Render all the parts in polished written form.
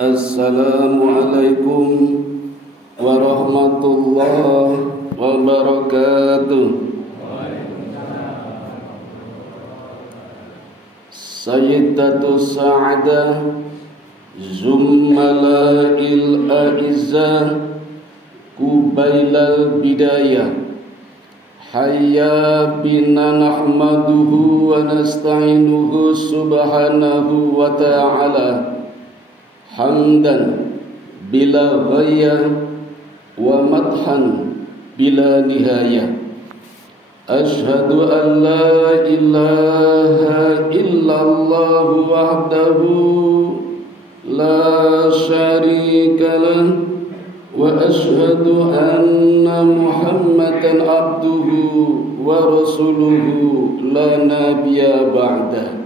Assalamualaikum warahmatullahi wabarakatuh. Sayyidatu Sa'adah Zummala'il A'izzah Kubailal Bidayah Hayya bina nahmaduhu wa nasta'inuhu subhanahu wa ta'ala hamdan bila ghayah wa madhan bila nihayah. Ashhadu an la ilaha illallah wahdahu la syarika lah wa ashhadu anna Muhammadan abduhu wa rasuluhu la nabiyya ba'dah.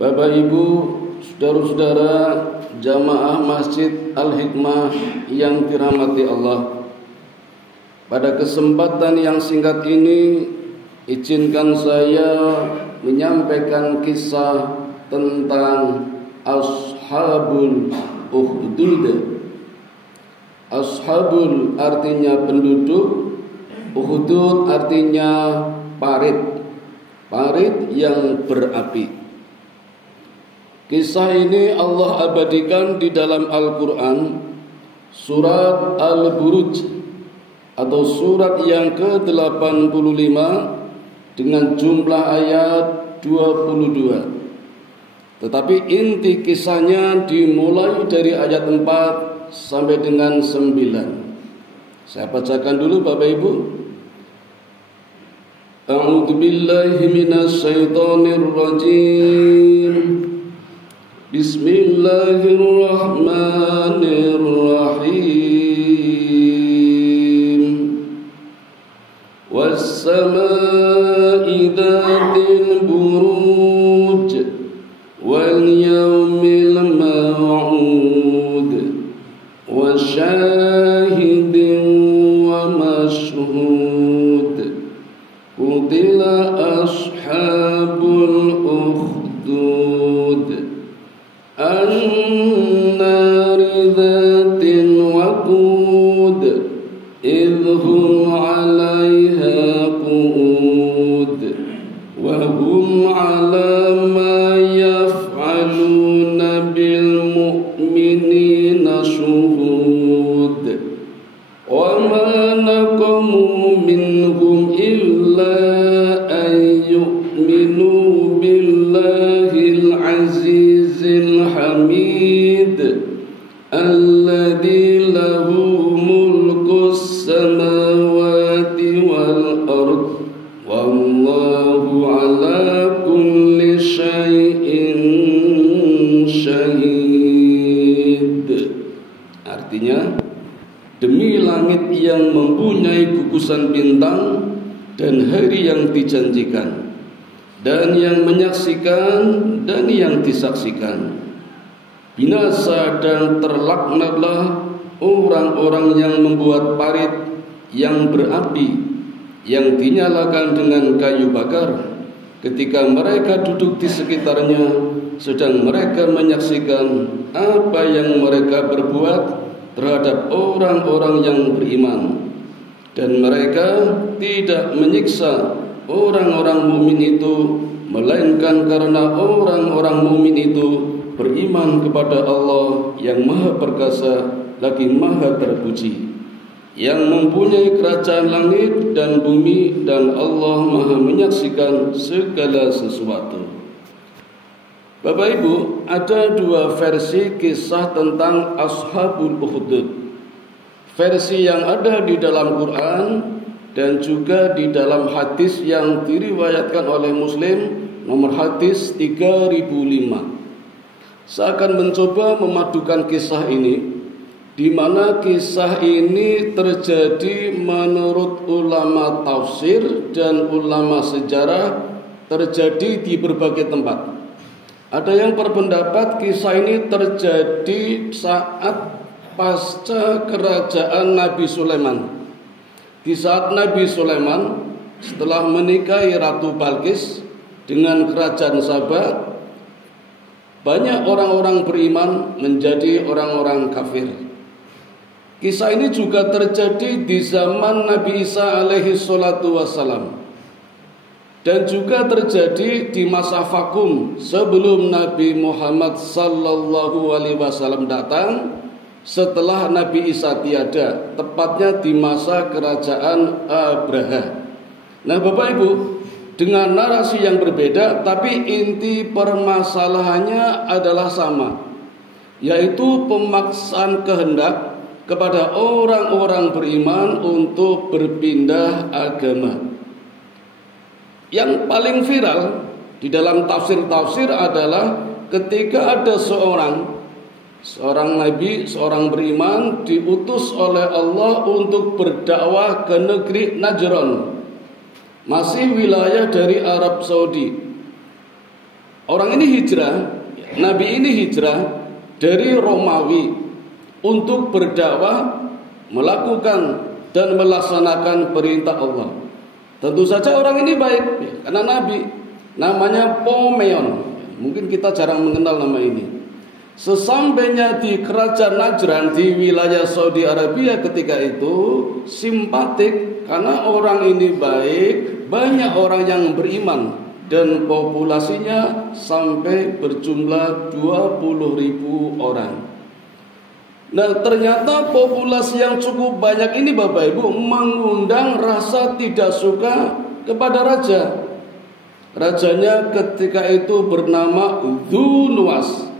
Bapak Ibu, saudara-saudara jamaah Masjid Al-Hikmah yang dirahmati Allah, pada kesempatan yang singkat ini izinkan saya menyampaikan kisah tentang Ashabul Ukhdud. Ashabul artinya penduduk, Ukhdud artinya parit, parit yang berapi. Kisah ini Allah abadikan di dalam Al-Quran, surat Al-Buruj atau surat yang ke-85 dengan jumlah ayat 22. Tetapi inti kisahnya dimulai dari ayat 4 sampai dengan 9. Saya bacakan dulu Bapak Ibu. A'udzu billahi minasy syaithanir rajim. Bismillahirrahmanirrahim. Was-samaa'i dzatil buruj wal yawmil maw'ud wa syahidin wa mashhud. Qutila ashabul ukhdud an-nari dzatil waqud idh hum 'alaiha qu'ud wa hum 'ala ma yaf'aluna bil mu'minina shuhud wa ma naqamu minhum illa an yu'minu billahil 'azizil hamid alladzi lahu mulkus samawati wal ard wallahu ala kulli syai'in syahid. Artinya, demi langit yang mempunyai gugusan bintang dan hari yang dijanjikan dan yang menyaksikan dan yang disaksikan, binasa dan terlaknatlah orang-orang yang membuat parit yang berapi yang dinyalakan dengan kayu bakar ketika mereka duduk di sekitarnya sedang mereka menyaksikan apa yang mereka berbuat terhadap orang-orang yang beriman, dan mereka tidak menyiksa orang-orang mukmin itu melainkan karena orang-orang mukmin itu beriman kepada Allah yang Maha Perkasa lagi Maha Terpuji, yang mempunyai kerajaan langit dan bumi, dan Allah Maha menyaksikan segala sesuatu. Bapak Ibu, ada dua versi kisah tentang Ashabul Ukhdud. Versi yang ada di dalam Quran dan juga di dalam hadis yang diriwayatkan oleh Muslim nomor hadis 3005. Saya akan mencoba memadukan kisah ini, di mana kisah ini terjadi menurut ulama tafsir dan ulama sejarah, terjadi di berbagai tempat. Ada yang berpendapat kisah ini terjadi saat pasca kerajaan Nabi Sulaiman. Di saat Nabi Sulaiman setelah menikahi Ratu Balqis dengan kerajaan Sabah, banyak orang-orang beriman menjadi orang-orang kafir. Kisah ini juga terjadi di zaman Nabi Isa alaihi salatu wassalam, dan juga terjadi di masa vakum sebelum Nabi Muhammad sallallahu alaihi wasallam datang, setelah Nabi Isa tiada, tepatnya di masa kerajaan Abraha. Nah, Bapak Ibu, dengan narasi yang berbeda, tapi inti permasalahannya adalah sama, yaitu pemaksaan kehendak kepada orang-orang beriman untuk berpindah agama. Yang paling viral di dalam tafsir-tafsir adalah ketika ada seorang nabi, seorang beriman diutus oleh Allah untuk berdakwah ke negeri Najran, masih wilayah dari Arab Saudi. Orang ini hijrah, nabi ini hijrah dari Romawi untuk berdakwah, melakukan dan melaksanakan perintah Allah. Tentu saja orang ini baik, karena nabi, namanya Pomeon. Mungkin kita jarang mengenal nama ini. Sesampainya di kerajaan Najran di wilayah Saudi Arabia ketika itu, simpatik karena orang ini baik, banyak orang yang beriman, dan populasinya sampai berjumlah 20.000 orang. Nah, ternyata populasi yang cukup banyak ini, Bapak Ibu, mengundang rasa tidak suka kepada raja. Rajanya ketika itu bernama Dzunuwas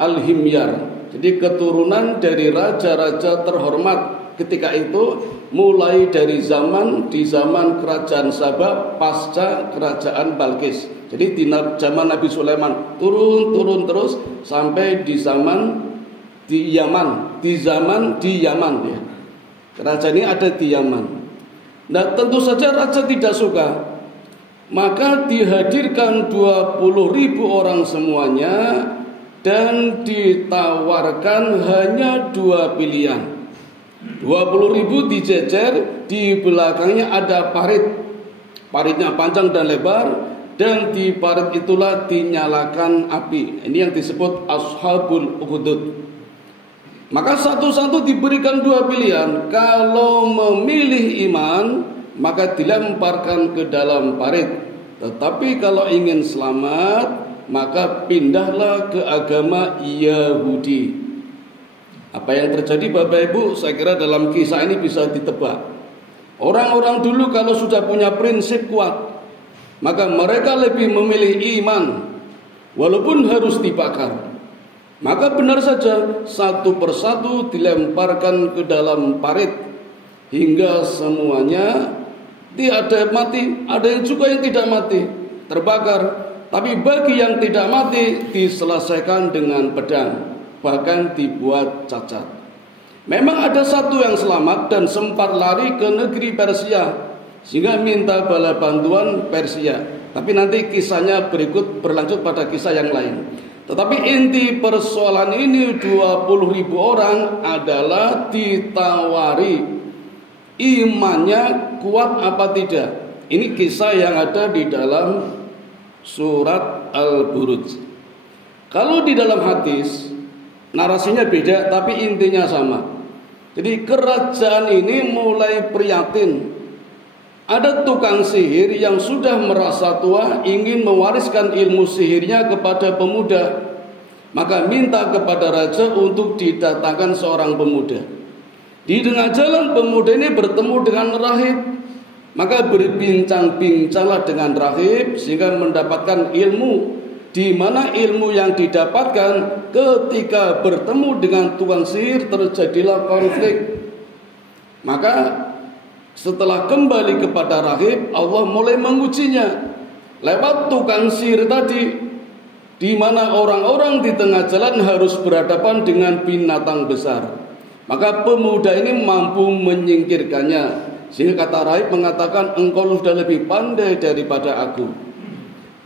Al-Himyar. Jadi keturunan dari raja-raja terhormat ketika itu, mulai dari di zaman kerajaan Sabah pasca kerajaan Balkis. Jadi di zaman Nabi Sulaiman turun terus sampai di zaman di Yaman ya. Kerajaan ini ada di Yaman. Nah, tentu saja raja tidak suka. Maka dihadirkan 20.000 orang semuanya dan ditawarkan hanya 2 pilihan. 20.000 dijejer, di belakangnya ada parit. Paritnya panjang dan lebar, dan di parit itulah dinyalakan api. Ini yang disebut Ashabul Ukhdud. Maka satu-satu diberikan 2 pilihan. Kalau memilih iman, maka dilemparkan ke dalam parit. Tetapi kalau ingin selamat, maka pindahlah ke agama Yahudi. Apa yang terjadi, Bapak Ibu, saya kira dalam kisah ini bisa ditebak. Orang-orang dulu kalau sudah punya prinsip kuat, maka mereka lebih memilih iman, walaupun harus dibakar. Maka benar saja satu persatu dilemparkan ke dalam parit hingga semuanya ada mati, ada yang juga yang tidak mati, terbakar. Tapi bagi yang tidak mati diselesaikan dengan pedang, bahkan dibuat cacat. Memang ada satu yang selamat dan sempat lari ke negeri Persia sehingga minta bala bantuan Persia. Tapi nanti kisahnya berlanjut pada kisah yang lain. Tetapi inti persoalan ini 20.000 orang adalah ditawari imannya kuat apa tidak. Ini kisah yang ada di dalam surat Al-Buruj. Kalau di dalam hadis narasinya beda tapi intinya sama. Jadi kerajaan ini mulai prihatin. Ada tukang sihir yang sudah merasa tua, ingin mewariskan ilmu sihirnya kepada pemuda. Maka minta kepada raja untuk didatangkan seorang pemuda. Di tengah jalan pemuda ini bertemu dengan rahib. Maka berbincang-bincanglah dengan rahib sehingga mendapatkan ilmu. Di mana ilmu yang didapatkan ketika bertemu dengan tukang sihir terjadilah konflik. Maka setelah kembali kepada rahib, Allah mulai mengujinya lewat tukang sihir tadi, di mana orang-orang di tengah jalan harus berhadapan dengan binatang besar. Maka pemuda ini mampu menyingkirkannya. Sehingga kata rahib mengatakan, engkau sudah lebih pandai daripada aku.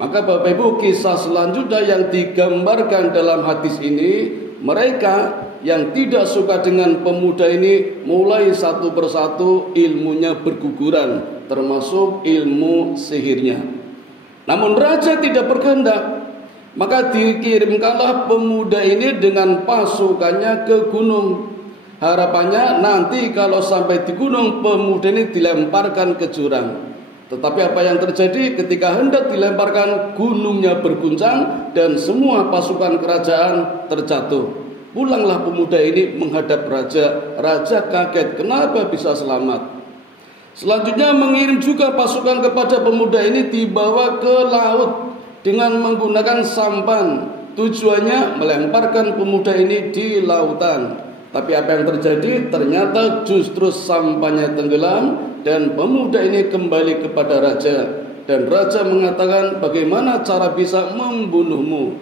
Maka Bapak Ibu, kisah selanjutnya yang digambarkan dalam hadis ini, mereka yang tidak suka dengan pemuda ini mulai satu persatu ilmunya berguguran, termasuk ilmu sihirnya. Namun raja tidak berkehendak. Maka dikirimkanlah pemuda ini dengan pasukannya ke gunung. Harapannya nanti kalau sampai di gunung, pemuda ini dilemparkan ke jurang. Tetapi apa yang terjadi ketika hendak dilemparkan, gunungnya berguncang dan semua pasukan kerajaan terjatuh. Pulanglah pemuda ini menghadap raja. Raja kaget, kenapa bisa selamat? Selanjutnya mengirim juga pasukan kepada pemuda ini, dibawa ke laut dengan menggunakan sampan. Tujuannya melemparkan pemuda ini di lautan. Tapi apa yang terjadi? Ternyata justru sampannya tenggelam dan pemuda ini kembali kepada raja. Dan raja mengatakan, bagaimana cara bisa membunuhmu?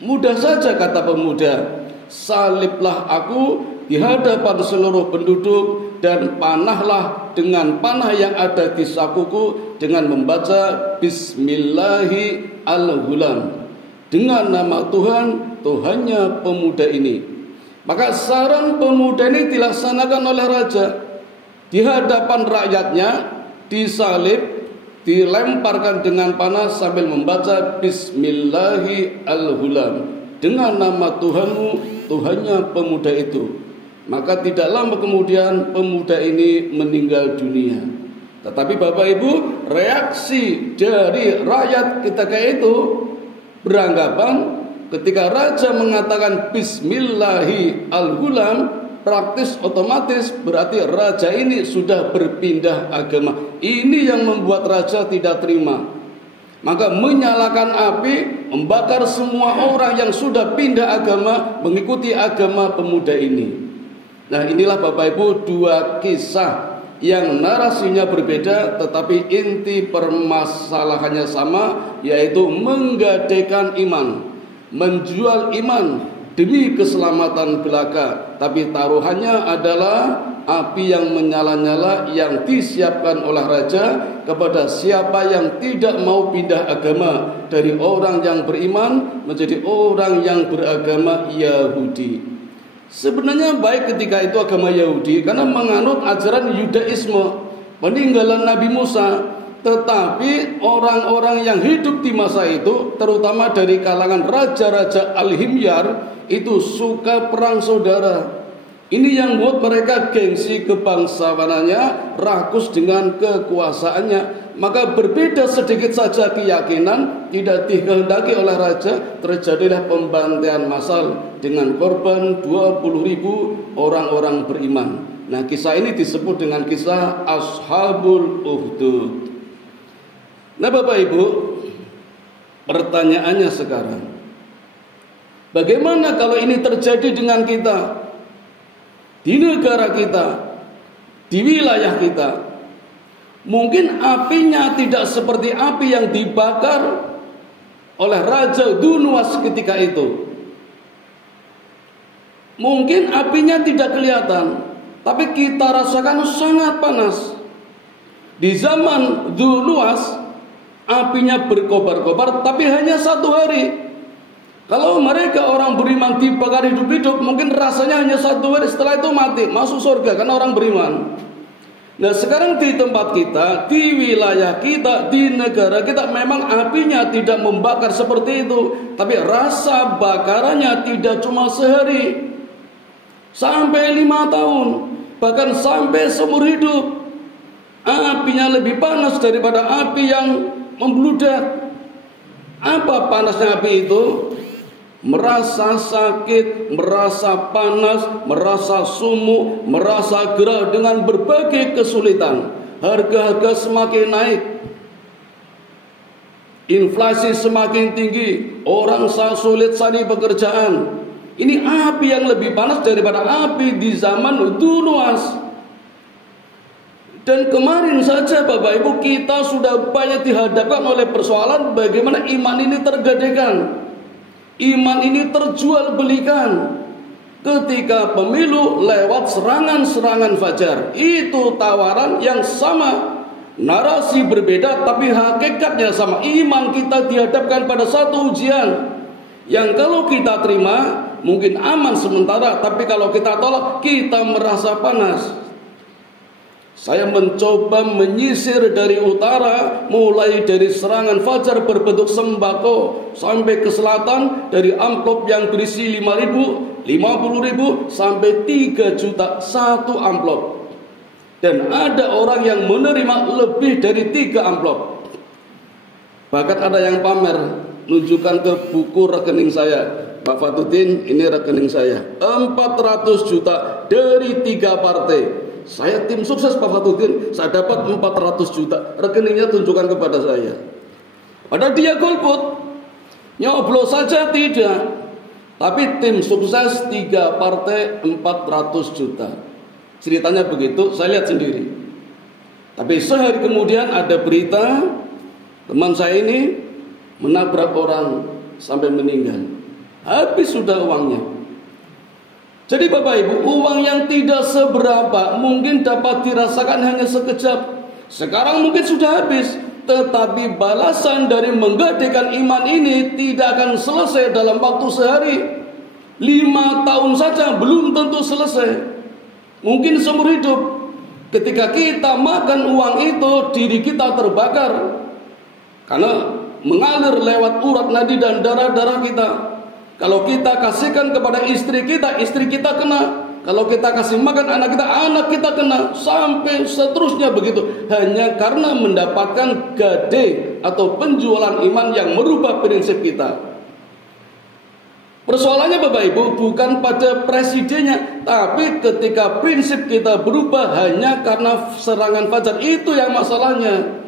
Mudah saja, kata pemuda. Saliblah aku di hadapan seluruh penduduk dan panahlah dengan panah yang ada di sakuku dengan membaca Bismillahi al-Ghulam, dengan nama Tuhan, Tuhannya pemuda ini. Maka saran pemuda ini dilaksanakan oleh raja. Di hadapan rakyatnya disalib, dilemparkan dengan panah sambil membaca Bismillahi al-Ghulam, dengan nama Tuhanmu, Tuhannya pemuda itu. Maka tidak lama kemudian pemuda ini meninggal dunia. Tetapi Bapak Ibu, reaksi dari rakyat ketika itu beranggapan ketika raja mengatakan Bismillahi al-Ghulam, praktis otomatis berarti raja ini sudah berpindah agama. Ini yang membuat raja tidak terima. Maka menyalakan api, membakar semua orang yang sudah pindah agama mengikuti agama pemuda ini. Nah, inilah Bapak Ibu dua kisah yang narasinya berbeda tetapi inti permasalahannya sama, yaitu menggadaikan iman, menjual iman demi keselamatan belaka. Tapi taruhannya adalah api yang menyala-nyala yang disiapkan oleh raja kepada siapa yang tidak mau pindah agama dari orang yang beriman menjadi orang yang beragama Yahudi. Sebenarnya baik ketika itu agama Yahudi karena menganut ajaran Yudaisme, peninggalan Nabi Musa. Tetapi orang-orang yang hidup di masa itu, terutama dari kalangan raja-raja Al-Himyar, itu suka perang saudara. Ini yang buat mereka gengsi kebangsawanannya, rakus dengan kekuasaannya. Maka berbeda sedikit saja keyakinan, tidak dikehendaki oleh raja, terjadilah pembantaian massal dengan korban 20.000 orang-orang beriman. Nah, kisah ini disebut dengan kisah Ashabul Ukhdud. Nah, Bapak Ibu, pertanyaannya sekarang, bagaimana kalau ini terjadi dengan kita, di negara kita, di wilayah kita? Mungkin apinya tidak seperti api yang dibakar oleh Raja Dunuas ketika itu. Mungkin apinya tidak kelihatan, tapi kita rasakan sangat panas. Di zaman Dunuas, apinya berkobar-kobar, tapi hanya 1 hari. Kalau mereka orang beriman dibakar hidup-hidup, mungkin rasanya hanya 1 hari, setelah itu mati, masuk surga karena orang beriman. Nah, sekarang di tempat kita, di wilayah kita, di negara kita, memang apinya tidak membakar seperti itu, tapi rasa bakarannya tidak cuma sehari, sampai 5 tahun, bahkan sampai seumur hidup. Apinya lebih panas daripada api yang membludak. Apa panasnya api itu? Merasa sakit, merasa panas, merasa sumuk, merasa gerah dengan berbagai kesulitan. Harga-harga semakin naik, inflasi semakin tinggi, orang sulit cari pekerjaan. Ini api yang lebih panas daripada api di zaman Dunuas. Dan kemarin saja Bapak Ibu, kita sudah banyak dihadapkan oleh persoalan bagaimana iman ini tergadaikan, iman ini terjual belikan. Ketika pemilu lewat serangan-serangan fajar, itu tawaran yang sama, narasi berbeda tapi hakikatnya sama. Iman kita dihadapkan pada satu ujian yang kalau kita terima mungkin aman sementara, tapi kalau kita tolak kita merasa panas. Saya mencoba menyisir dari utara, mulai dari serangan fajar berbentuk sembako sampai ke selatan, dari amplop yang berisi 5.000, 50.000 sampai 3 juta satu amplop. Dan ada orang yang menerima lebih dari 3 amplop. Bahkan ada yang pamer, nunjukkan ke buku rekening saya. Pak Fatuddin, ini rekening saya, 400 juta dari 3 partai. Saya tim sukses Pak Fatuddin, saya dapat 400 juta. Rekeningnya tunjukkan kepada saya. Padahal dia golput, nyoblos saja tidak. Tapi tim sukses 3 partai 400 juta. Ceritanya begitu, saya lihat sendiri. Tapi sehari kemudian ada berita, teman saya ini menabrak orang sampai meninggal. Habis sudah uangnya. Jadi Bapak Ibu, uang yang tidak seberapa mungkin dapat dirasakan hanya sekejap. Sekarang mungkin sudah habis, tetapi balasan dari menggadekan iman ini tidak akan selesai dalam waktu sehari. 5 tahun saja belum tentu selesai. Mungkin seumur hidup. Ketika kita makan uang itu, diri kita terbakar. Karena mengalir lewat urat nadi dan darah-darah kita. Kalau kita kasihkan kepada istri kita kena. Kalau kita kasih makan anak kita kena. Sampai seterusnya begitu. Hanya karena mendapatkan gade atau penjualan iman yang merubah prinsip kita. Persoalannya Bapak Ibu bukan pada presidennya, tapi ketika prinsip kita berubah hanya karena serangan fajar. Itu yang masalahnya.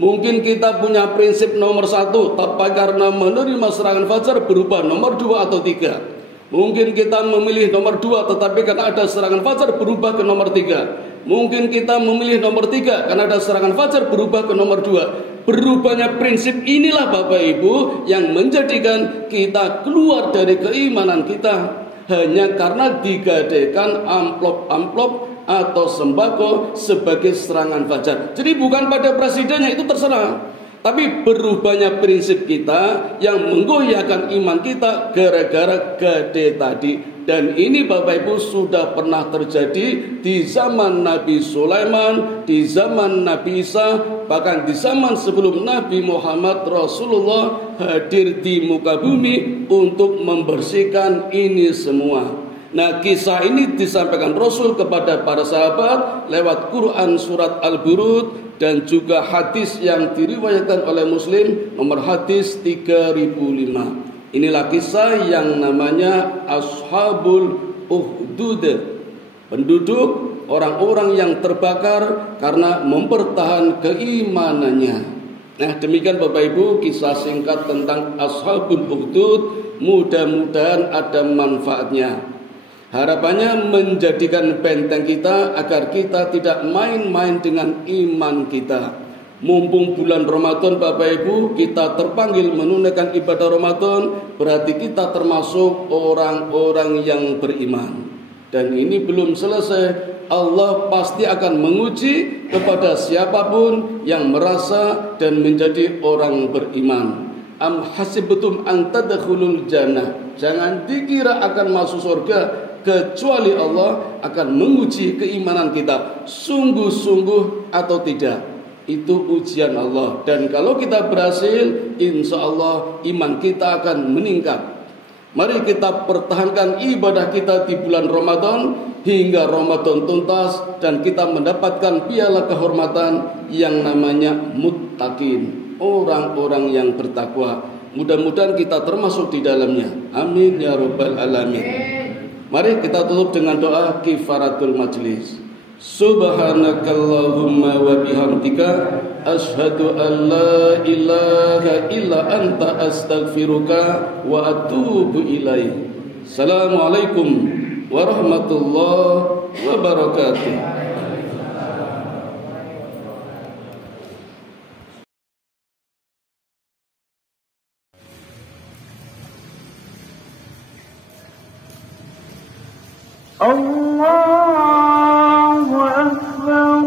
Mungkin kita punya prinsip nomor 1, tapi karena menerima serangan fajar berubah nomor 2 atau 3. Mungkin kita memilih nomor 2, tetapi karena ada serangan fajar berubah ke nomor 3. Mungkin kita memilih nomor 3, karena ada serangan fajar berubah ke nomor 2. Berubahnya prinsip inilah Bapak Ibu yang menjadikan kita keluar dari keimanan kita. Hanya karena digadekan amplop-amplop atau sembako sebagai serangan fajar. Jadi bukan pada presidennya, itu terserah. Tapi berubahnya prinsip kita yang menggoyahkan iman kita gara-gara gade tadi. Dan ini Bapak Ibu sudah pernah terjadi di zaman Nabi Sulaiman, di zaman Nabi Isa, bahkan di zaman sebelum Nabi Muhammad Rasulullah hadir di muka bumi untuk membersihkan ini semua. Nah, kisah ini disampaikan Rasul kepada para sahabat lewat Quran surat Al-Burud dan juga hadis yang diriwayatkan oleh Muslim nomor hadis 3005. Inilah kisah yang namanya Ashabul Ukhdud. Penduduk orang-orang yang terbakar karena mempertahankan keimanannya. Nah, demikian Bapak Ibu kisah singkat tentang Ashabul Ukhdud. Mudah-mudahan ada manfaatnya. Harapannya menjadikan benteng kita agar kita tidak main-main dengan iman kita. Mumpung bulan Ramadan Bapak Ibu, kita terpanggil menunaikan ibadah Ramadan, berarti kita termasuk orang-orang yang beriman. Dan ini belum selesai. Allah pasti akan menguji kepada siapapun yang merasa dan menjadi orang beriman. Am hasibtum an tadkhulul jannah. Jangan dikira akan masuk surga, kecuali Allah akan menguji keimanan kita sungguh-sungguh atau tidak. Itu ujian Allah. Dan kalau kita berhasil, insya Allah iman kita akan meningkat. Mari kita pertahankan ibadah kita di bulan Ramadan hingga Ramadan tuntas dan kita mendapatkan piala kehormatan yang namanya muttaqin, orang-orang yang bertakwa. Mudah-mudahan kita termasuk di dalamnya. Amin ya rabbal alamin. Mari kita tutup dengan doa kifaratul majlis. Subhanakallahumma wa bihamdika asyhadu an la ilaha illa anta astaghfiruka wa atubu ilaik. Assalamualaikum warahmatullahi wabarakatuh. Allahu Akbar.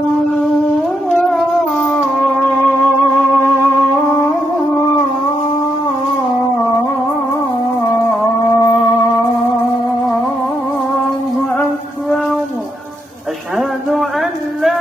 Allahu Akbar. Asyhadu an la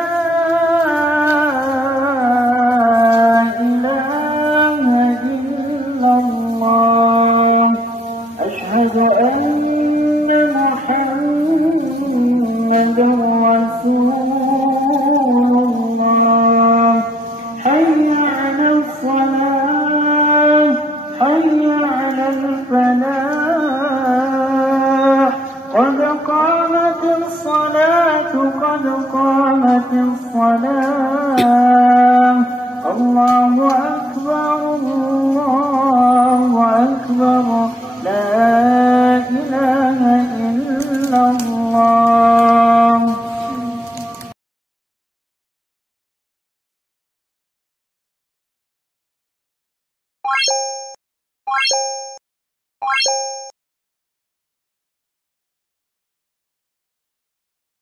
الصلاة قد قامت الصلاة الله أكبر الله أكبر لا إله إلا الله